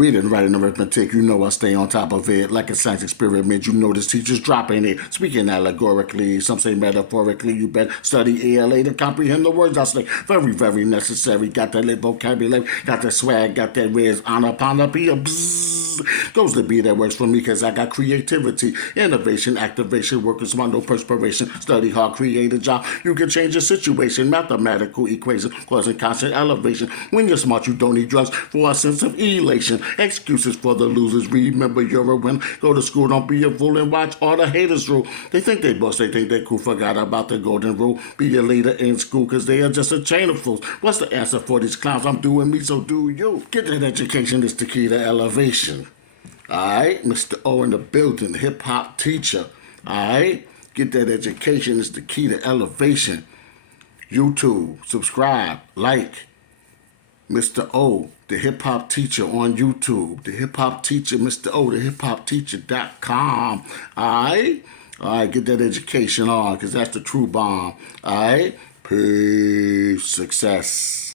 Reading, writing, arithmetic, you know I stay on top of it. Like a science experiment, you know this teacher's dropping it. Speaking allegorically, some say metaphorically, you better study ELA to comprehend the words I say. Very, very necessary. Got that lit vocabulary, got that swag, got that rizz, onapotapea, bizz. Goes the beat that works for me cause I got creativity, innovation, activation, workers want no perspiration. Study hard, create a job, you can change your situation. Mathematical equation, causing constant elevation. When you're smart, you don't need drugs for a sense of elation. Excuses for the losers, remember you're a winner. Go to school, don't be a fool and watch all the haters rule. They think they boss, they think they cool, forgot about the golden rule. Be a leader in school cause they are just a chain of fools. What's the answer for these clowns? I'm doing me, so do you. Get that education is the key to elevation. Alright, Mr. O in the building, hip-hop teacher. Alright, get that education is the key to elevation. YouTube, subscribe, like. Mr. O, the hip-hop teacher on YouTube. The hip-hop teacher, Mr. O, the hip-hop-teacher.com. Alright? Alright, get that education on, because that's the true bomb. Alright? Peace. Success.